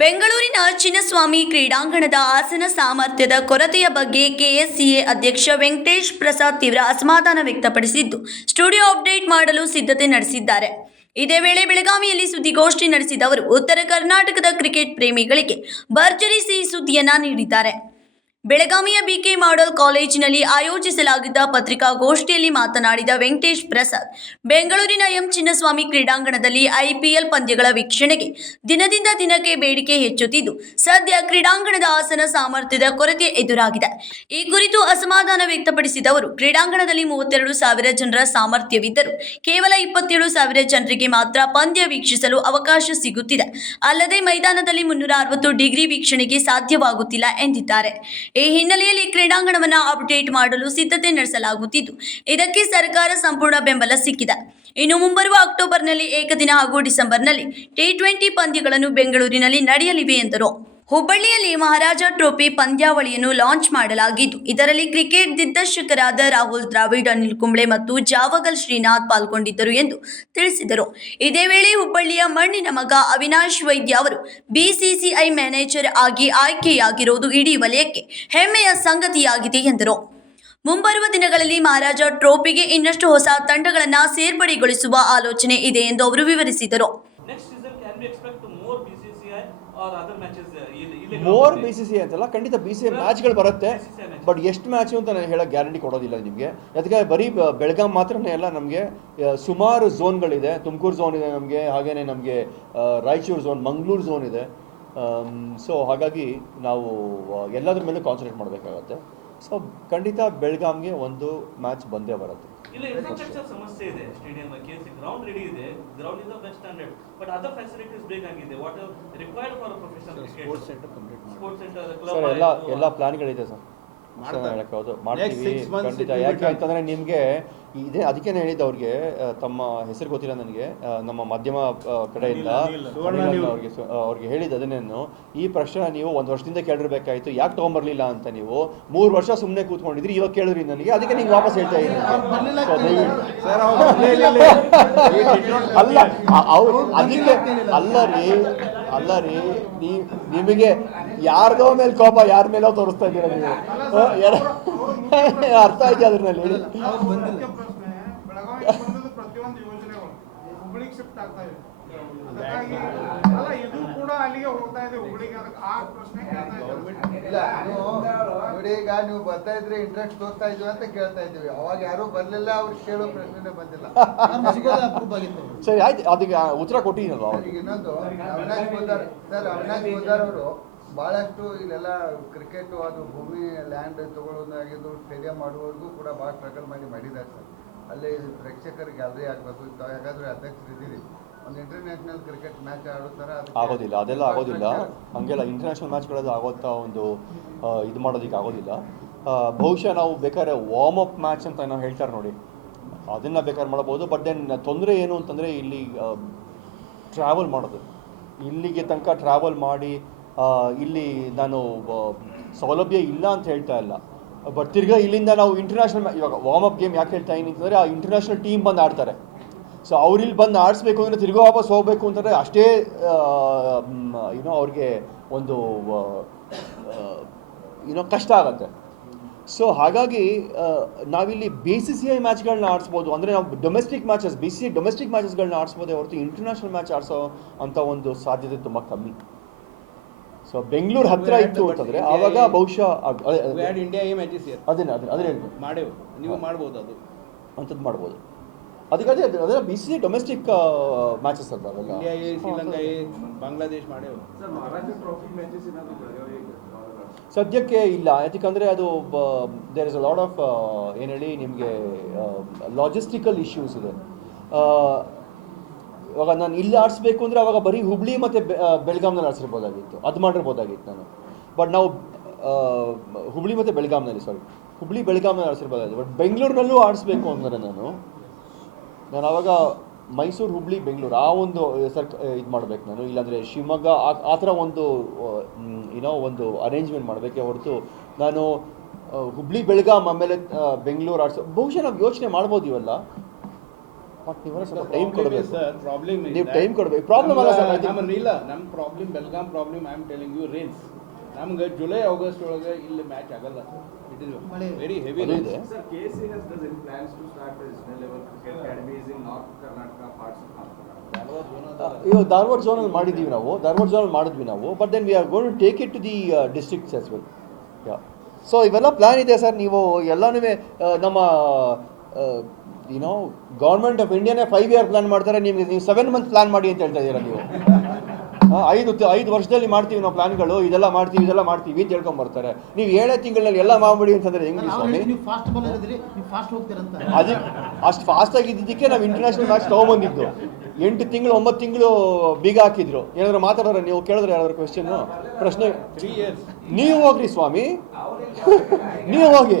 ಬೆಂಗಳೂರಿನ ಚಿನ್ನಸ್ವಾಮಿ ಕ್ರೀಡಾಂಗಣದ ಆಸನ ಸಾಮರ್ಥ್ಯದ ಕೊರತೆಯ ಬಗ್ಗೆ ಕೆಎಸ್ಸಿಎ ಅಧ್ಯಕ್ಷ ವೆಂಕಟೇಶ್ ಪ್ರಸಾದ್ ತೀವ್ರ ಅಸಮಾಧಾನ ವ್ಯಕ್ತಪಡಿಸಿದ್ದು, ಸ್ಟುಡಿಯೋ ಅಪ್ಡೇಟ್ ಮಾಡಲು ಸಿದ್ಧತೆ ನಡೆಸಿದ್ದಾರೆ. ಇದೇ ವೇಳೆ ಬೆಳಗಾವಿಯಲ್ಲಿ ಸುದ್ದಿಗೋಷ್ಠಿ ನಡೆಸಿದ ಅವರು, ಉತ್ತರ ಕರ್ನಾಟಕದ ಕ್ರಿಕೆಟ್ ಪ್ರೇಮಿಗಳಿಗೆ ಭರ್ಜರಿ ಸಿಹಿ ಸುದ್ದಿಯನ್ನ ನೀಡಿದ್ದಾರೆ. ಬೆಳಗಾವಿಯ ಬಿಕೆ ಮಾಡೆಲ್ ಕಾಲೇಜಿನಲ್ಲಿ ಆಯೋಜಿಸಲಾಗಿದ್ದ ಪತ್ರಿಕಾಗೋಷ್ಠಿಯಲ್ಲಿ ಮಾತನಾಡಿದ ವೆಂಕಟೇಶ್ ಪ್ರಸಾದ್, ಬೆಂಗಳೂರಿನ ಎಂ ಚಿನ್ನಸ್ವಾಮಿ ಕ್ರೀಡಾಂಗಣದಲ್ಲಿ ಐಪಿಎಲ್ ಪಂದ್ಯಗಳ ವೀಕ್ಷಣೆಗೆ ದಿನದಿಂದ ದಿನಕ್ಕೆ ಬೇಡಿಕೆ ಹೆಚ್ಚುತ್ತಿದ್ದು, ಸದ್ಯ ಕ್ರೀಡಾಂಗಣದ ಆಸನ ಸಾಮರ್ಥ್ಯದ ಕೊರತೆ ಎದುರಾಗಿದೆ. ಈ ಕುರಿತು ಅಸಮಾಧಾನ ವ್ಯಕ್ತಪಡಿಸಿದ ಅವರು, ಕ್ರೀಡಾಂಗಣದಲ್ಲಿ 32,000 ಜನರ ಸಾಮರ್ಥ್ಯವಿದ್ದರೂ ಕೇವಲ 27,000 ಜನರಿಗೆ ಮಾತ್ರ ಪಂದ್ಯ ವೀಕ್ಷಿಸಲು ಅವಕಾಶ ಸಿಗುತ್ತಿದೆ. ಅಲ್ಲದೆ ಮೈದಾನದಲ್ಲಿ 360 ಡಿಗ್ರಿ ವೀಕ್ಷಣೆಗೆ ಸಾಧ್ಯವಾಗುತ್ತಿಲ್ಲ ಎಂದಿದ್ದಾರೆ. ಈ ಹಿನ್ನೆಲೆಯಲ್ಲಿ ಕ್ರೀಡಾಂಗಣವನ್ನು ಅಪ್ಡೇಟ್ ಮಾಡಲು ಸಿದ್ಧತೆ ನಡೆಸಲಾಗುತ್ತಿದ್ದು, ಇದಕ್ಕೆ ಸರ್ಕಾರ ಸಂಪೂರ್ಣ ಬೆಂಬಲ ಸಿಕ್ಕಿದೆ. ಇನ್ನು ಮುಂಬರುವ ಅಕ್ಟೋಬರ್ನಲ್ಲಿ ಏಕದಿನ ಹಾಗೂ ಡಿಸೆಂಬರ್ನಲ್ಲಿ T20 ಪಂದ್ಯಗಳನ್ನು ಬೆಂಗಳೂರಿನಲ್ಲಿ ನಡೆಯಲಿವೆ ಎಂದರು. ಹುಬ್ಬಳ್ಳಿಯಲ್ಲಿ ಮಹಾರಾಜ ಟ್ರೋಫಿ ಪಂದ್ಯಾವಳಿಯನ್ನು ಲಾಂಚ್ ಮಾಡಲಾಗಿದ್ದು, ಇದರಲ್ಲಿ ಕ್ರಿಕೆಟ್ ದಿಗ್ದರ್ಶಕರಾದ ರಾಹುಲ್ ದ್ರಾವಿಡ್, ಅನಿಲ್ ಕುಂಬ್ಳೆ ಮತ್ತು ಜಾವಗಲ್ ಶ್ರೀನಾಥ್ ಪಾಲ್ಗೊಂಡಿದ್ದರು ಎಂದು ತಿಳಿಸಿದರು. ಇದೇ ವೇಳೆ ಹುಬ್ಬಳ್ಳಿಯ ಮಣ್ಣಿನ ಮಗ ಅವಿನಾಶ್ ವೈದ್ಯ ಅವರು ಬಿಸಿಸಿಐ ಮ್ಯಾನೇಜರ್ ಆಗಿ ಆಯ್ಕೆಯಾಗಿರುವುದು ಇಡೀ ವಲಯಕ್ಕೆ ಹೆಮ್ಮೆಯ ಸಂಗತಿಯಾಗಿದೆ ಎಂದರು. ಮುಂಬರುವ ದಿನಗಳಲ್ಲಿ ಮಹಾರಾಜ ಟ್ರೋಫಿಗೆ ಇನ್ನಷ್ಟು ಹೊಸ ತಂಡಗಳನ್ನು ಸೇರ್ಪಡೆಗೊಳಿಸುವ ಆಲೋಚನೆ ಇದೆ ಎಂದು ಅವರು ವಿವರಿಸಿದರು. ಮೋರ್ BCCI ಅಂತಲ್ಲ, ಖಂಡಿತ BCCI ಮ್ಯಾಚ್ಗಳು ಬರುತ್ತೆ. ಬಟ್ ಎಷ್ಟು ಮ್ಯಾಚು ಅಂತ ನಾನು ಹೇಳೋ ಗ್ಯಾರಂಟಿ ಕೊಡೋದಿಲ್ಲ ನಿಮಗೆ. ಅದಕ್ಕೆ ಬರೀ ಬೆಳಗಾಂ ಮಾತ್ರನೇ ಅಲ್ಲ, ನಮಗೆ ಸುಮಾರು ಝೋನ್ಗಳಿದೆ. ತುಮಕೂರು ಝೋನ್ ಇದೆ ನಮಗೆ, ಹಾಗೆಯೇ ನಮಗೆ ರಾಯಚೂರು ಝೋನ್, ಮಂಗಳೂರು ಝೋನ್ ಇದೆ. ಸೊ ಹಾಗಾಗಿ ನಾವು ಎಲ್ಲದ್ರ ಮೇಲೂ ಕಾನ್ಸಂಟ್ರೇಟ್ ಮಾಡಬೇಕಾಗತ್ತೆ. ಸೊ ಖಂಡಿತ ಬೆಳಗಾಂಗೆ ಒಂದು ಮ್ಯಾಚ್ ಬಂದೇ ಬರುತ್ತೆ. ಇಲ್ಲ, ಇನ್ಫ್ರಾಸ್ಟ್ರಕ್ಚರ್ ಸಮಸ್ಯೆ ಇದೆ. ಸ್ಟೇಡಿಯಂ ಕೇಸ್ ಗ್ರೌಂಡ್ ರೆಡಿ ಇದೆ, ground is the best standard, but other facilities ಬೇಕಾಗಿದೆ. What are required for professional cricket? Sports centre complete ಮಾಡಿ. ಸ್ಪೋರ್ಟ್ಸ್ ಸೆಂಟರ್, ಕ್ಲಬ್, ಎಲ್ಲ ಪ್ಲಾನ್ಗಳಿದೆ ಸರ್. ಮಾಡ್ತೀವಿ ಖಂಡಿತ. ಯಾಕೆ ಅಂತಂದ್ರೆ ನಿಮಗೆ ಇದೇ ಅದಕ್ಕೆ ಹೇಳಿದ್ದು ಅವ್ರಿಗೆ, ತಮ್ಮ ಹೆಸರು ಗೊತ್ತಿಲ್ಲ ನನಗೆ, ನಮ್ಮ ಮಾಧ್ಯಮ ಕಡೆಯಿಂದ ಅವ್ರಿಗೆ ಹೇಳಿದ್ದು ಅದನ್ನೇನು, ಈ ಪ್ರಶ್ನೆ ನೀವು 1 ವರ್ಷದಿಂದ ಕೇಳಿರ್ಬೇಕಾಯ್ತು, ಯಾಕೆ ತೊಗೊಂಬರ್ಲಿಲ್ಲ ಅಂತ. ನೀವು 3 ವರ್ಷ ಸುಮ್ಮನೆ ಕೂತ್ಕೊಂಡಿದ್ರಿ, ಇವಾಗ ಕೇಳಿದ್ರಿ ನನಗೆ, ಅದಕ್ಕೆ ನಿಂಗೆ ವಾಪಸ್ ಹೇಳ್ತಾ ಇದ್ದೀನಿ. ಅಲ್ಲ ಅವ್ರು ಅದಕ್ಕೆ ಅಲ್ಲ ರೀ ನಿಮಗೆ ಯಾರ್ದೋ ಮೇಲೆ ಕೋಪ ಯಾರ ಮೇಲೋ ತೋರಿಸ್ತಾ ಇದ್ದೀರ ನೀವು. ಅರ್ಥ ಆಯ್ತು ಅದ್ರಲ್ಲಿ. ಪ್ರತಿಯೊಂದು ಯೋಜನೆಗಳು ಹುಬ್ಳಿಗೆ ಶಿಫ್ಟ್ ಆಗ್ತಾ ಇದೆ. ಅದಕ್ಕಾಗಿ ಅಲ್ಲ, ಇದು ಕೂಡ ಅಲ್ಲಿಗೆ ಹೋಗ್ತಾ ಇದೆ, ಹುಬ್ಳಿಗೆ. ಆ ಪ್ರಶ್ನೆ ಕೇಳ್ತಾ ನೋಡಿ, ಈಗ ನೀವು ಬರ್ತಾ ಇದ್ರೆ ಇಂಟ್ರೆಸ್ಟ್ ತೋರ್ತಾ ಇದ್ವಿ ಅಂತ ಕೇಳ್ತಾ ಇದ್ವಿ. ಅವಾಗ ಯಾರು ಬರ್ಲಿಲ್ಲ, ಅವ್ರು ಕೇಳೋ ಪ್ರಶ್ನೆ ಬಂದಿಲ್ಲ. ಸರಿ ಆಯ್ತು, ಅದಕ್ಕೆ ಉತ್ತರ ಕೊಟ್ಟಿದ್ದೀನಲ್ವ. ಈಗ ಇನ್ನೊಂದು ಅವಿನಾಶ್ ಗೋದಾರ್ ಅವರು ಭಾಳಷ್ಟು ಇಲ್ಲೆಲ್ಲ ಕ್ರಿಕೆಟ್ ಅದು ಭೂಮಿ ಲ್ಯಾಂಡ್ ತಗೊಳ್ಳೋದಾಗಿದ್ದು ಸ್ಟೇಡಿಯಂ ಮಾಡುವವರೆಗೂ ಕೂಡ ಭಾಳ ಸ್ಟ್ರಗಲ್ ಮಾಡಿದ್ದಾರೆ ಸರ್. ಅಲ್ಲಿ ಪ್ರೇಕ್ಷಕರಿಗೆ ಗ್ಯಾಲರಿ ಆಗಬೇಕು. ಯಾಕಂದ್ರೆ ಅಧ್ಯಕ್ಷರಿದ್ದೀರಿ, ಒಂದು ಇಂಟರ್ನ್ಯಾಷನಲ್ ಕ್ರಿಕೆಟ್ ಮ್ಯಾಚ್ ಆಡೋ ಥರ ಆಗೋದಿಲ್ಲ, ಅದೆಲ್ಲ ಆಗೋದಿಲ್ಲ. ಹಂಗೆಲ್ಲ ಇಂಟರ್ನ್ಯಾಷನಲ್ ಮ್ಯಾಚ್ಗಳೆಲ್ಲ ಆಗೋಂಥ ಒಂದು ಇದು ಮಾಡೋದಕ್ಕೆ ಆಗೋದಿಲ್ಲ. ಬಹುಶಃ ನಾವು ಬೇಕಾದ್ರೆ ವಾರ್ಮ್ ಅಪ್ ಮ್ಯಾಚ್ ಅಂತ ನಾವು ಹೇಳ್ತಾರೆ ನೋಡಿ, ಅದನ್ನು ಬೇಕಾದ್ರೆ ಮಾಡ್ಬೋದು. ಬಟ್ ದೆನ್ ತೊಂದರೆ ಏನು ಅಂತಂದರೆ, ಇಲ್ಲಿ ಟ್ರಾವೆಲ್ ಮಾಡೋದು, ಇಲ್ಲಿಗೆ ತನಕ ಟ್ರಾವೆಲ್ ಮಾಡಿ ಇಲ್ಲಿ ನಾನು ಸೌಲಭ್ಯ ಇಲ್ಲ ಅಂತ ಹೇಳ್ತಾ ಇಲ್ಲ. ಬಟ್ ತಿರ್ಗಾ ಇಲ್ಲಿಂದ ನಾವು ಇಂಟರ್ನ್ಯಾಷನಲ್ ಇವಾಗ ವಾರ್ಮ್ ಅಪ್ ಗೇಮ್ ಯಾಕೆ ಹೇಳ್ತಾ ಇದ್ದೀನಿ ಅಂತಂದರೆ, ಆ ಇಂಟರ್ನ್ಯಾಷನಲ್ ಟೀಮ್ ಬಂದು ಆಡ್ತಾರೆ. ಸೊ ಅವ್ರಿಲ್ಲಿ ಬಂದು ಆಡಿಸ್ಬೇಕು ಅಂದರೆ, ತಿರ್ಗಾ ವಾಪಸ್ ಹೋಗಬೇಕು ಅಂತಂದರೆ ಅಷ್ಟೇ ಅವ್ರಿಗೆ ಒಂದು ಕಷ್ಟ ಆಗುತ್ತೆ. ಸೊ ಹಾಗಾಗಿ ನಾವಿಲ್ಲಿ BCCI ಮ್ಯಾಚ್ಗಳನ್ನ ಆಡಿಸ್ಬೋದು, ಅಂದರೆ ನಾವು ಡೊಮೆಸ್ಟಿಕ್ ಮ್ಯಾಚಸ್, BCCI ಡೊಮೆಸ್ಟಿಕ್ ಮ್ಯಾಚಸ್ಗಳನ್ನ ಆಡಿಸ್ಬೋದೇ ಹೊರತು ಇಂಟರ್ನ್ಯಾಷನಲ್ ಮ್ಯಾಚ್ ಆಡಿಸೋ ಅಂಥ ಒಂದು ಸಾಧ್ಯತೆ ತುಂಬ ಕಮ್ಮಿ. ಸೊ ಬೆಂಗಳೂರು ಹತ್ತಿರ ಇತ್ತು ಅಂತಂದರೆ ಆವಾಗ ಬಹುಶಃ ನೀವು ಮಾಡ್ಬೋದು, ಅದು ಅಂಥದ್ದು ಮಾಡ್ಬೋದು. ಅದಕ್ಕೆ ಅದೆಲ್ಲ BCCI ಡೊಮೆಸ್ಟಿಕ್ ಮ್ಯಾಚಸ್ ಅಂತ ಅವೆಲ್ಲ. ಶ್ರೀಲಂಕಾ, ಬಾಂಗ್ಲಾದೇಶ್ ಮಾಡೇವು. ಸದ್ಯಕ್ಕೆ ಇಲ್ಲ, ಯಾಕಂದರೆ ಅದು there is a lot of ಏನು ಹೇಳಿ ನಿಮಗೆ ಲಾಜಿಸ್ಟಿಕಲ್ ಇಶ್ಯೂಸ್ ಇದೆ. ಇವಾಗ ನಾನು ಇಲ್ಲಿ ಆಡಿಸ್ಬೇಕು ಅಂದರೆ ಅವಾಗ ಬರೀ ಹುಬ್ಳಿ ಮತ್ತು ಬೆಳಗಾಂನಲ್ಲಿ ಆಡಿಸಿರ್ಬೋದಾಗಿತ್ತು, ಅದು ಮಾಡಿರ್ಬೋದಾಗಿತ್ತು ನಾನು. ಬಟ್ ನಾವು ಹುಬ್ಳಿ ಮತ್ತು ಬೆಳಗಾಂನಲ್ಲಿ ಆಡಿಸಿರ್ಬೋದಾಗಿತ್ತು. ಬಟ್ ಬೆಂಗಳೂರಿನಲ್ಲೂ ಆಡಿಸ್ಬೇಕು ಅಂದರೆ ನಾನು ಆವಾಗ ಮೈಸೂರು, ಹುಬ್ಳಿ, ಬೆಂಗಳೂರು ಆ ಒಂದು ಇದು ಮಾಡಬೇಕು ನಾನು. ಇಲ್ಲಾಂದರೆ ಶಿವಮೊಗ್ಗ ಆ ಥರ ಒಂದು ಒಂದು ಅರೇಂಜ್ಮೆಂಟ್ ಮಾಡಬೇಕೇ ಹೊರತು ನಾನು ಹುಬ್ಳಿ ಬೆಳಗಾಂ ಆಮೇಲೆ ಬೆಂಗಳೂರು ಬಹುಶಃ ನಾವು ಯೋಚನೆ ಮಾಡ್ಬೋದು ಇವೆಲ್ಲ. ಬಟ್ ನೀವೆಲ್ಲ ಸ್ವಲ್ಪ ಟೈಮ್ ಕೊಡಬೇಕು ಸರ್ ಪ್ರಾಬ್ಲಮ್ ನೀವು ಟೈಮ್ ಕೊಡಬೇಕು ಪ್ರಾಬ್ಲಮ್ ಅಲ್ಲ ಸರ್ ನಮ್ಮ ಇಲ್ಲ ನಮ್ಮ problem Belgaum problem I am telling you rains ನಮ್ಗೆ ಜುಲೈ ಆಗಸ್ಟ್ ಒಳಗೆ ಇಲ್ಲಿ ಮ್ಯಾಚ್ ಆಗಲ್ಲ ಇಟ್ ಇಸ್ ವೆರಿ ಹೆವಿ ಅದು ರೇನ್ಸ್ ಇದೆ. Sir, KC has does any plans to start regional level cricket academies in North Karnataka, parts of North Karnataka? ಇವಾಗ ಧಾರವಾಡ ಝೋನಲ್ಲಿ ಮಾಡಿದ್ದೀವಿ ನಾವು ಧಾರವಾಡ ಝೋನಲ್ಲಿ ಮಾಡಿದ್ವಿ ನಾವು but then we are gone to take it to the districts as well yeah so ಇವೆಲ್ಲ plan ಇದೆ sir ನೀವು ಎಲ್ಲನೂ ನಮ್ಮ ಗೌರ್ಮೆಂಟ್ ಆಫ್ ಇಂಡಿಯಾನೇ 5 year ಪ್ಲಾನ್ ಮಾಡ್ತಾರೆ ನಿಮಗೆ ನೀವು 7 months ಪ್ಲಾನ್ ಮಾಡಿ ಅಂತ ಹೇಳ್ತಾ ಇದ್ದೀರಾ ನೀವು 5 ವರ್ಷದಲ್ಲಿ ಮಾಡ್ತೀವಿ ನಾವು ಪ್ಲಾನ್ಗಳು ಇದೆಲ್ಲ ಮಾಡ್ತೀವಿ ಅಂತ ಹೇಳ್ಕೊಂಬರ್ತಾರೆ ನೀವು 7 ತಿಂಗಳಲ್ಲಿ ಎಲ್ಲ ಮಾಡ್ಬಿಡಿ ಅಂತಂದ್ರೆ ಹೆಂಗೆ ಸ್ವಾಮಿ ನೀವು ಫಾಸ್ಟ್ ಬಾಲರ್ ಇದ್ರಿ ನೀವು ಫಾಸ್ಟ್ ಹೋಗ್ತೀರಂತ ಅದಕ್ಕೆ ಅಷ್ಟು ಫಾಸ್ಟ್ ಆಗಿದ್ದಕ್ಕೆ ನಾವು ಇಂಟರ್ನ್ಯಾಷನಲ್ ಮ್ಯಾಚ್ ತೊಗೊಂಬಂದಿದ್ದು 8 ತಿಂಗಳು 9 ತಿಂಗಳು ಬೀಗ ಹಾಕಿದ್ರು ಏನಾದ್ರು ಮಾತಾಡೋರ ನೀವು ಕೇಳಿದ್ರೆ ಯಾವ್ದಾದ್ರು ಪ್ರಶ್ನೆ 3 years ನೀವು ಹೋಗ್ರಿ ಸ್ವಾಮಿ ನೀವು ಹೋಗಿ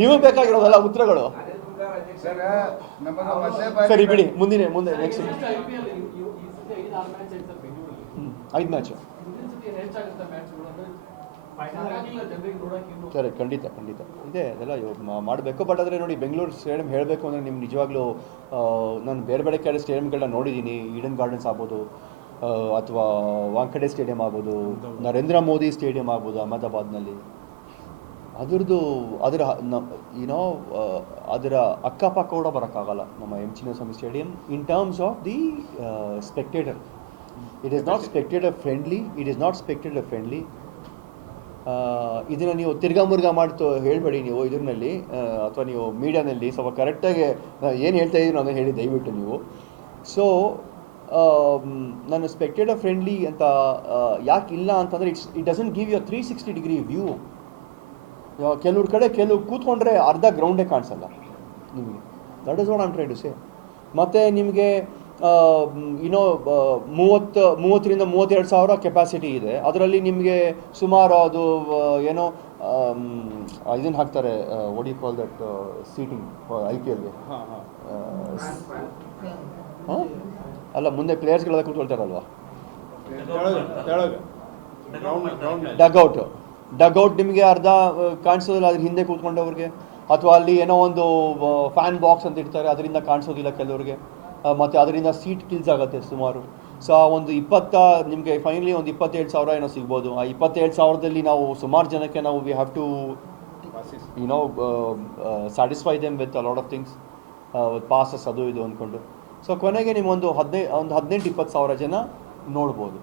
ನೀವು ಬೇಕಾಗಿರೋದಲ್ಲ ಉತ್ತರಗಳು ಸರ್ ನಮಗೆ ಮಧ್ಯೆ ಸರಿ ಬಿಡಿ ಮುಂದೆ ನೆಕ್ಸ್ಟ್ 5 ಮ್ಯಾಚು ಸರಿ ಖಂಡಿತ ಇದೆ ಅದೆಲ್ಲ ಮಾಡಬೇಕು ಬಟ್ ಆದರೆ ನೋಡಿ ಬೆಂಗಳೂರು ಸ್ಟೇಡಿಯಂ ಹೇಳಬೇಕು ಅಂದರೆ ನಿಮ್ಗೆ ನಿಜವಾಗ್ಲೂ ನಾನು ಬೇರೆ ಕಡೆ ಸ್ಟೇಡಿಯಂಗಳನ್ನ ನೋಡಿದ್ದೀನಿ ಈಡನ್ ಗಾರ್ಡನ್ಸ್ ಆಗ್ಬೋದು ಅಥವಾ ವಾಂಖೆಡೆ ಸ್ಟೇಡಿಯಂ ಆಗ್ಬೋದು ನರೇಂದ್ರ ಮೋದಿ ಸ್ಟೇಡಿಯಂ ಆಗ್ಬೋದು ಅಹಮದಾಬಾದ್ನಲ್ಲಿ ಅದರ ಅಕ್ಕಪಕ್ಕ ಕೂಡ ಬರೋಕ್ಕಾಗಲ್ಲ ನಮ್ಮ M Chinnaswamy stadium in terms of the spectator it is not spectator friendly ಇದನ್ನು ನೀವು ತಿರ್ಗಾಮುರ್ಗಾ ಮಾಡ್ತು ಹೇಳಬೇಡಿ ನೀವು ಇದರಲ್ಲಿ ಅಥವಾ ನೀವು ಮೀಡಿಯಾನಲ್ಲಿ ಸ್ವಲ್ಪ ಕರೆಕ್ಟಾಗಿ ಏನು ಹೇಳ್ತಾ ಇದ್ದೀರೋ ಅದನ್ನು ಹೇಳಿ ದಯವಿಟ್ಟು ನೀವು ಸೊ ನಾನು ಸ್ಪೆಕ್ಟೇಟರ್ ಫ್ರೆಂಡ್ಲಿ ಅಂತ ಯಾಕೆ ಇಲ್ಲ ಅಂತಂದರೆ it doesn't give you 360 view ಕೆಲವ್ರ ಕಡೆ ಕೂತ್ಕೊಂಡ್ರೆ ಅರ್ಧ ಗ್ರೌಂಡೇ ಕಾಣಿಸಲ್ಲ ನಿಮಗೆ that is what I am try to say ಮತ್ತು ನಿಮಗೆ 30ರಿಂದ 32 ಸಾವಿರ ಕೆಪಾಸಿಟಿ ಇದೆ ಅದರಲ್ಲಿ ನಿಮಗೆ ಸುಮಾರು ಅದು ಏನೋ ಇದನ್ನು ಹಾಕ್ತಾರೆ what you call that seating IPLಗೆ ಹಾಂ ಅಲ್ಲ ಮುಂದೆ ಪ್ಲೇಯರ್ಸ್ಗಳೆಲ್ಲ ಕೂತ್ಕೊಳ್ತಾರಲ್ವಾ ಡಗ್ಔಟ್ ನಿಮಗೆ ಅರ್ಧ ಕಾಣಿಸೋದಿಲ್ಲ ಅದ್ರ ಹಿಂದೆ ಕೂತ್ಕೊಂಡವ್ರಿಗೆ ಅಥವಾ ಅಲ್ಲಿ ಏನೋ ಒಂದು ಫ್ಯಾನ್ ಬಾಕ್ಸ್ ಅಂತ ಇರ್ತಾರೆ ಅದರಿಂದ ಕಾಣಿಸೋದಿಲ್ಲ ಕೆಲವ್ರಿಗೆ ಮತ್ತು ಅದರಿಂದ ಸೀಟ್ ಕಿಲ್ಸ್ ಆಗುತ್ತೆ ಸುಮಾರು ಸೊ ಒಂದು ನಿಮಗೆ ಫೈನಲಿ ಒಂದು 27,000 ಏನೋ ಸಿಗ್ಬೋದು ಆ 27,000ದಲ್ಲಿ ನಾವು ಸುಮಾರು ಜನಕ್ಕೆ ನಾವು we have to satisfy them with a lot of things passes ಅದು ಇದು ಅಂದ್ಕೊಂಡು ಸೊ ಕೊನೆಗೆ ನಿಮ್ಮೊಂದು 18-20,000 ಜನ ನೋಡ್ಬೋದು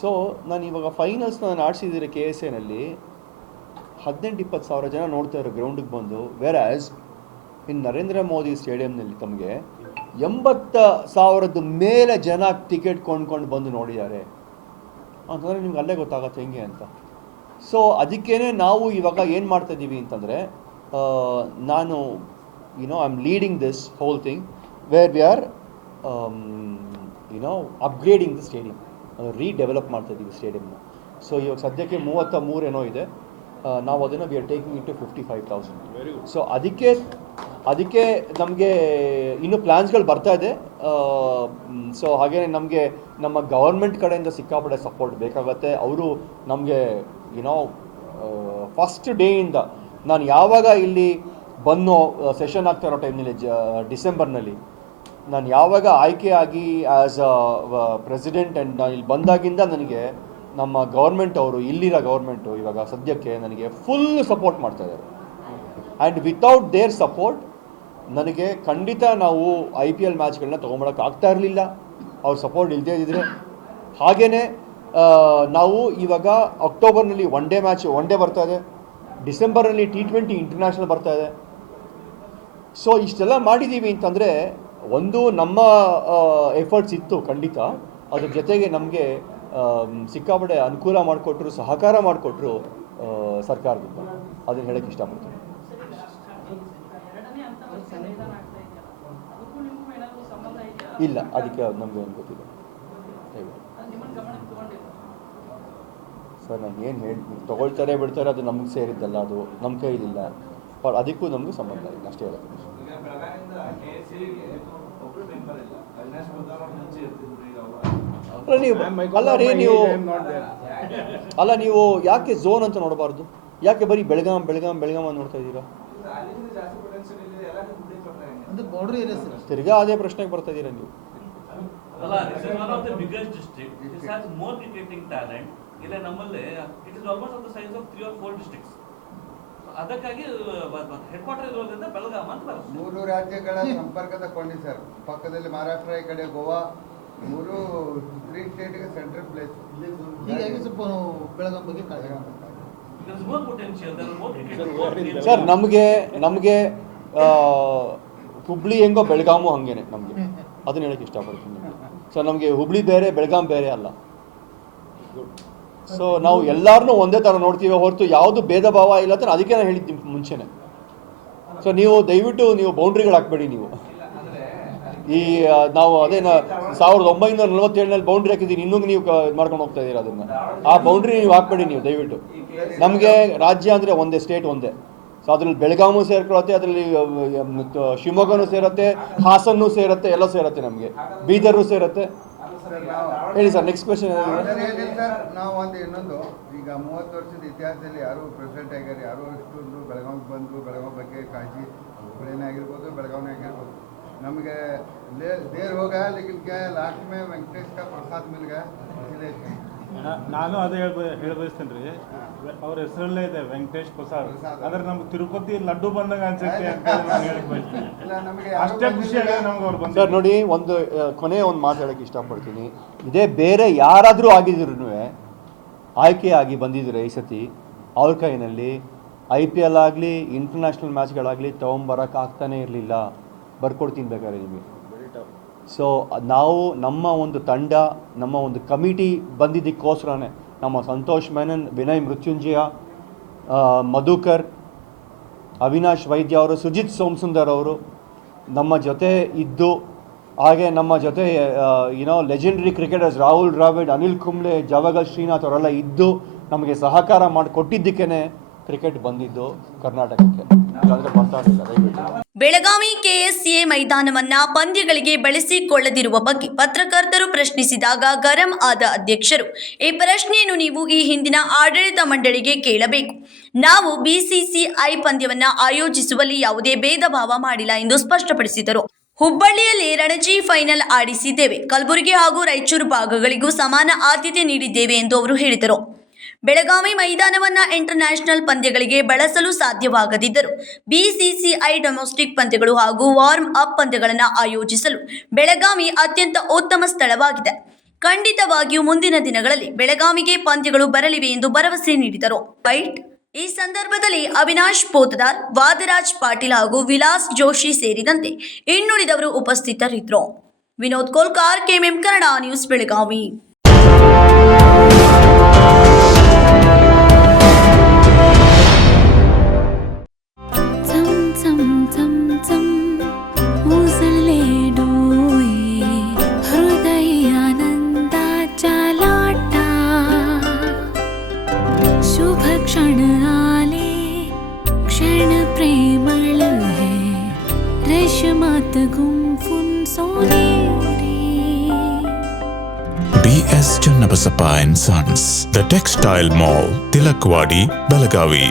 ಸೊ ನಾನು ಇವಾಗ ಫೈನಲ್ಸ್ನ ನಾನು ಆಡಿಸಿದ್ದೀರಿ KSAನಲ್ಲಿ 18-20,000 ಜನ ನೋಡ್ತಾ ಇರೋ ಗ್ರೌಂಡಿಗೆ ಬಂದು ವೇರ್ ಇನ್ ನರೇಂದ್ರ ಮೋದಿ ಸ್ಟೇಡಿಯಂನಲ್ಲಿ ತಮಗೆ 80,000 ಮೇಲೆ ಜನ ಟಿಕೆಟ್ ಕೊಂಡ್ಕೊಂಡು ಬಂದು ನೋಡಿದ್ದಾರೆ ಅಂತಂದರೆ ನಿಮ್ಗೆ ಅಲ್ಲೇ ಗೊತ್ತಾಗತ್ತೆ ಹೆಂಗೆ ಅಂತ ಸೊ ಅದಕ್ಕೇ ನಾವು ಇವಾಗ ಏನು ಮಾಡ್ತಾಯಿದ್ದೀವಿ ಅಂತಂದರೆ ನಾನು I am leading this whole thing where we are upgrading the stadium redevelop ಮಾಡ್ತಾಯಿದ್ದೀವಿ ಸ್ಟೇಡಿಯಮ್ನ ಸೊ ಇವಾಗ ಸದ್ಯಕ್ಕೆ 33 ಏನೋ ಇದೆ ನಾವು ಅದನ್ನು we are taking it to 55,000 so ಅದಕ್ಕೆ ನಮಗೆ ಇನ್ನೂ ಪ್ಲ್ಯಾನ್ಸ್ಗಳು ಬರ್ತಾ ಇದೆ ಸೊ ಹಾಗೆಯೇ ನಮಗೆ ನಮ್ಮ ಗವರ್ಮೆಂಟ್ ಕಡೆಯಿಂದ ಸಿಕ್ಕಾಪಟ್ಟೆ ಸಪೋರ್ಟ್ ಬೇಕಾಗತ್ತೆ ಅವರು ನಮಗೆ ಫಸ್ಟ್ ಡೇಯಿಂದ ನಾನು ಯಾವಾಗ ಇಲ್ಲಿ ಬಂದು ಸೆಷನ್ ಆಗ್ತಾ ಇರೋ ಟೈಮ್ನಲ್ಲಿ ಡಿಸೆಂಬರ್ನಲ್ಲಿ ನಾನು ಯಾವಾಗ ಆಯ್ಕೆ ಆಗಿ ಆ್ಯಸ್ ಅ ಪ್ರೆಸಿಡೆಂಟ್ ಆ್ಯಂಡ್ ನಾನು ಇಲ್ಲಿ ಬಂದಾಗಿಂದ ನನಗೆ ನಮ್ಮ ಗೌರ್ಮೆಂಟ್ ಅವರು ಇಲ್ಲಿರೋ ಗೌರ್ಮೆಂಟು ಇವಾಗ ಸದ್ಯಕ್ಕೆ ನನಗೆ ಫುಲ್ ಸಪೋರ್ಟ್ ಮಾಡ್ತಾ ಇದ್ದಾರೆ ಆ್ಯಂಡ್ ವಿತೌಟ್ ದೇರ್ ಸಪೋರ್ಟ್ ನನಗೆ ಖಂಡಿತ ನಾವು IPL ಮ್ಯಾಚ್ಗಳನ್ನ ತೊಗೊಂಬರೋಕ್ಕಾಗ್ತಾ ಇರಲಿಲ್ಲ ಅವ್ರ ಸಪೋರ್ಟ್ ಇಲ್ಲದೇ ಇದ್ದರೆ ಹಾಗೆಯೇ ನಾವು ಇವಾಗ ಅಕ್ಟೋಬರ್ನಲ್ಲಿ ಒನ್ ಡೇ ಬರ್ತಾ ಇದೆ ಡಿಸೆಂಬರಲ್ಲಿ T20 ಇಂಟರ್ನ್ಯಾಷನಲ್ ಬರ್ತಾ ಇದೆ ಸೊ ಇಷ್ಟೆಲ್ಲ ಮಾಡಿದ್ದೀವಿ ಅಂತಂದರೆ ಒಂದು ನಮ್ಮ ಎಫರ್ಟ್ಸ್ ಇತ್ತು ಖಂಡಿತ ಅದ್ರ ಜೊತೆಗೆ ನಮಗೆ ಸಿಕ್ಕಾಪಟ್ಟೆ ಅನುಕೂಲ ಮಾಡಿಕೊಟ್ರು ಸಹಕಾರ ಮಾಡಿಕೊಟ್ರು ಸರ್ಕಾರದಿಂದ ಅದನ್ನು ಹೇಳೋಕ್ಕೆ ಇಷ್ಟಪಡ್ತೀನಿ ಇಲ್ಲ ಅದಕ್ಕೆ ನಮಗೆ ಏನು ಗೊತ್ತಿಲ್ಲ ಸರ್ ನಾನು ಏನು ಹೇಳಿ ತೊಗೊಳ್ತಾರೆ ಬಿಡ್ತಾರೆ ಅದು ನಮಗೆ ಸೇರಿದ್ದಲ್ಲ ಅದು ನಮ್ಮ ಕೈಲಿಲ್ಲ ಅದಕ್ಕೂ ನಮಗೂ ಸಂಬಂಧ ಇಲ್ಲ ಅಷ್ಟೇ ಹೇಳೋದು ಈಗ ಬೆಳಗಾವಿಯಿಂದ KSAಗೆ ಒಬ್ಬರು ಮೆಂಬರ್ ಇಲ್ಲ ಅವಿನಾಶ್ ಗೋದಾವರ ಮುಂಚೆ ಇರ್ತಿದ್ರು ಈಗ ಅಲ್ಲ ನೀವು ಯಾಕೆ ಝೋನ್ ಅಂತ ನೋಡಬಾರ್ದು ಯಾಕೆ ಬರೀ ಬೆಳಗಾಂ ಅಂತ ನೋಡ್ತಾ ಇದ್ದೀರಾ ಅಲ್ಲಿಂದ ಜಾಸ್ತಿ ಪೊಟೆನ್ಷಿಯಲ್ ಇದೆ ಎಲ್ಲ ಹುಡುಗಿ ಕೊಡ್ತಾರೆ ಅಂದ್ರೆ ಬಾರ್ಡರ್ ಏರಿಯಾಸ್ ತಿರ್ಗಾ ಅದೇ ಪ್ರಶ್ನೆಗೆ ಬರ್ತಾ ಇದ್ದೀರಾ ನೀವು. ಅಲ್ಲ, this is one of the biggest district. It has more cricketing talent. ಇಲ್ಲ ನಮ್ಮಲ್ಲಿ it is almost of the size of 3 or 4 districts. So ಅದಕ್ಕಾಗಿ ಹೆಡ್ ಕ್ವಾರ್ಟರ್ ಇರೋದ್ರಿಂದ ಬೆಳಗಾಂ ಅಂತ ಬರುತ್ತೆ. 3 ರಾಜ್ಯಗಳ ಸಂಪರ್ಕದ ಕೊಂಡಿ ಸರ್, ಪಕ್ಕದಲ್ಲಿ ಮಹಾರಾಷ್ಟ್ರ, ಈ ಕಡೆ ಗೋವಾ, 3 ಸ್ಟೇಟ್ಗೆ ಸೆಂಟ್ರಲ್ ಪ್ಲೇಸ್. ಹೀಗಾಗಿ ಸ್ವಲ್ಪ ಬೆಳಗಾಂ ಬಗ್ಗೆ ಕಾಳಜಿ ಮಾಡ್ತಾರೆ. There is more potential, there are more cricket. Sir ನಮಗೆ ಹುಬ್ಳಿ ಹೆಂಗೋ ಬೆಳಗಾಮು ಹಂಗೇನೆ ನಮಗೆ, ಅದನ್ನ ಹೇಳಕ್ಕೆ ಇಷ್ಟಪಡ್ತೀನಿ ನಿಮಗೆ. ಸೊ ನಮಗೆ ಹುಬ್ಳಿ ಬೇರೆ ಬೆಳಗಾಂ ಬೇರೆ ಅಲ್ಲ. ಸೊ ನಾವು ಎಲ್ಲರನ್ನೂ ಒಂದೇ ಥರ ನೋಡ್ತೀವಿ ಹೊರತು ಯಾವುದು ಭೇದ ಭಾವ ಇಲ್ಲ ಅಂತ ಅದಕ್ಕೆ ನಾನು ಹೇಳಿದ್ದು ಮುಂಚೆನೆ. ಸೊ ನೀವು ದಯವಿಟ್ಟು ಬೌಂಡ್ರಿಗಳು ಹಾಕ್ಬೇಡಿ. ನೀವು ಈ ನಾವು ಅದೇ 1947 ಬೌಂಡ್ರಿ ಹಾಕಿದ್ದೀನಿ, ಇನ್ನೂ ನೀವು ಮಾಡ್ಕೊಂಡು ಹೋಗ್ತಾ ಇದ್ದೀರಾ ಅದನ್ನು. ಆ ಬೌಂಡ್ರಿ ನೀವು ಹಾಕ್ಬೇಡಿ ನೀವು ದಯವಿಟ್ಟು. ನಮಗೆ ರಾಜ್ಯ ಅಂದರೆ ಒಂದೇ, ಸ್ಟೇಟ್ ಒಂದೇ. ಸೊ ಅದರಲ್ಲಿ ಬೆಳಗಾಮು ಸೇರ್ಕೊಳತ್ತೆ, ಅದರಲ್ಲಿ ಶಿವಮೊಗ್ಗನೂ ಸೇರುತ್ತೆ, ಹಾಸನ್ನೂ ಸೇರುತ್ತೆ, ಎಲ್ಲ ಸೇರುತ್ತೆ, ನಮಗೆ ಬೀದರ್ರು ಸೇರುತ್ತೆ. ಹೇಳಿ ಸರ್, ನೆಕ್ಸ್ಟ್ ಕ್ವೆಶನ್. ಸರ್ ನಾವು ಇನ್ನೊಂದು, ಈಗ 30 ವರ್ಷದ ಇತಿಹಾಸದಲ್ಲಿ ಯಾರು ಪ್ರೆಸಿಡೆಂಟ್ ಆಗ್ಯಾರ, ಯಾರು ಇಷ್ಟೊಂದು ಬೆಳಗಾವಿಗೆ ಬಂದು ಬೆಳಗಾವಿ ಬಗ್ಗೆ ಕಾಳಜಿ, ಹುಬ್ಬಳ್ಳಿನೇ ಆಗಿರ್ಬೋದು, ಬೆಳಗಾವಿನೇ ಆಗಿರ್ಬೋದು. ನಮಗೆ ದೇರ್ ಹೋಗ ಲೇಕಿನ್ ಲಾಸ್ಟ್ ಮೇ ವೆಂಕಟೇಶ್ ಕಾ ಪ್ರಸಾದ್ ಮಿಲ್ ಗಯಾ ಇಸ್ಲಿಯೇ. ನಾನು ಅದೇ ಹೇಳ್ಬಯಸ್ತೇನೆ ರೀ, ಅವ್ರ ಹೆಸರಲ್ಲೇ ಇದೆ ವೆಂಕಟೇಶ್ ಪ್ರಸಾದ್. ಆದ್ರೆ ನಮ್ಗೆ ತಿರುಪತಿ ಲಡ್ಡು ಬಂದಾಗ ಅನ್ಸುತ್ತೆ ಅಂತ ನಾನು ಹೇಳಕ್ ಬಯಸ್ತೇನೆ. ಅಷ್ಟೇ ಖುಷಿ ಆಗಿದೆ ನಮ್ಗೆ ಅವ್ರು ಬಂದ. ಸರ್ ನೋಡಿ, ಒಂದು ಮಾತು ಹೇಳಕ್ಕೆ ಇಷ್ಟಪಡ್ತೀನಿ. ಇದೇ ಬೇರೆ ಯಾರಾದರೂ ಆಗಿದ್ರು ಆಯ್ಕೆಯಾಗಿ ಬಂದಿದ್ರೆ ಈ ಸತಿ ಅವ್ರ ಕೈನಲ್ಲಿ IPL ಆಗಲಿ ಇಂಟರ್ನ್ಯಾಷನಲ್ ಮ್ಯಾಚ್ಗಳಾಗಲಿ ತೊಗೊಂಬರಕ್ಕೆ ಆಗ್ತಾನೆ ಇರಲಿಲ್ಲ. ಬರ್ಕೊಡ್ತೀನಿ ಬೇಕಾದ್ರೆ ನಿಮಗೆ. ಸೊ ನಾವು ನಮ್ಮ ಒಂದು ತಂಡ, ನಮ್ಮ ಒಂದು ಕಮಿಟಿ ಬಂದಿದ್ದಕ್ಕೋಸ್ಕರನೇ ನಮ್ಮ ಸಂತೋಷ್ ಮೆನನ್, ವಿನಯ್ ಮೃತ್ಯುಂಜಯ, ಮಧುಕರ್, ಅವಿನಾಶ್ ವೈದ್ಯ ಅವರು, ಸುಜಿತ್ ಸೋಮಸುಂದರ್ ಅವರು ನಮ್ಮ ಜೊತೆ ಇದ್ದು, ಹಾಗೆ ನಮ್ಮ ಜೊತೆ ಲೆಜೆಂಡರಿ ಕ್ರಿಕೆಟರ್ಸ್ ರಾಹುಲ್ ದ್ರಾವಿಡ್, ಅನಿಲ್ ಕುಂಬ್ಳೆ, ಜವಗಲ್ ಶ್ರೀನಾಥ್ ಅವರೆಲ್ಲ ಇದ್ದು ನಮಗೆ ಸಹಕಾರ ಮಾಡಿಕೊಟ್ಟಿದ್ದಕ್ಕೇ ಕ್ರಿಕೆಟ್ ಬಂದಿದ್ದು ಕರ್ನಾಟಕಕ್ಕೆ. ಇಲ್ಲಾಂದರೆ ಬರ್ತಾ ಇರಲಿಲ್ಲ. ದಯವಿಟ್ಟು ಬೆಳಗಾವಿ KSCA ಮೈದಾನವನ್ನ ಪಂದ್ಯಗಳಿಗೆ ಬಳಸಿಕೊಳ್ಳದಿರುವ ಬಗ್ಗೆ ಪತ್ರಕರ್ತರು ಪ್ರಶ್ನಿಸಿದಾಗ ಗರಂ ಆದ ಅಧ್ಯಕ್ಷರು, ಈ ಪ್ರಶ್ನೆಯನ್ನು ನೀವು ಈ ಹಿಂದಿನ ಆಡಳಿತ ಮಂಡಳಿಗೆ ಕೇಳಬೇಕು. ನಾವು BCCI ಪಂದ್ಯವನ್ನ ಆಯೋಜಿಸುವಲ್ಲಿ ಯಾವುದೇ ಭೇದ ಭಾವ ಮಾಡಿಲ್ಲ ಎಂದು ಸ್ಪಷ್ಟಪಡಿಸಿದರು. ಹುಬ್ಬಳ್ಳಿಯಲ್ಲಿ ರಣಜಿ ಫೈನಲ್ ಆಡಿಸಿದ್ದೇವೆ. ಕಲಬುರಗಿ ಹಾಗೂ ರಾಯಚೂರು ಭಾಗಗಳಿಗೂ ಸಮಾನ ಆದ್ಯತೆ ನೀಡಿದ್ದೇವೆ ಎಂದು ಅವರು ಹೇಳಿದರು. ಬೆಳಗಾವಿ ಮೈದಾನವನ್ನ ಇಂಟರ್ನ್ಯಾಷನಲ್ ಪಂದ್ಯಗಳಿಗೆ ಬಳಸಲು ಸಾಧ್ಯವಾಗದಿದ್ದರೂ BCCI ಡೊಮೆಸ್ಟಿಕ್ ಪಂದ್ಯಗಳು ಹಾಗೂ ವಾರ್ಮ್ ಅಪ್ ಪಂದ್ಯಗಳನ್ನು ಆಯೋಜಿಸಲು ಬೆಳಗಾವಿ ಅತ್ಯಂತ ಉತ್ತಮ ಸ್ಥಳವಾಗಿದೆ. ಖಂಡಿತವಾಗಿಯೂ ಮುಂದಿನ ದಿನಗಳಲ್ಲಿ ಬೆಳಗಾವಿಗೆ ಪಂದ್ಯಗಳು ಬರಲಿವೆ ಎಂದು ಭರವಸೆ ನೀಡಿದರು. ಈ ಸಂದರ್ಭದಲ್ಲಿ ಅವಿನಾಶ್ ಪೋತದಾರ್, ವಾದರಾಜ್ ಪಾಟೀಲ್ ಹಾಗೂ ವಿಲಾಸ್ ಜೋಶಿ ಸೇರಿದಂತೆ ಇನ್ನುಳಿದವರು ಉಪಸ್ಥಿತರಿದ್ದರು. Vinod Kolkar, KMM Kannada news, Belagavi. BS Channabasappa and Sons, The Textile Mall, Tilakwadi, Belagavi.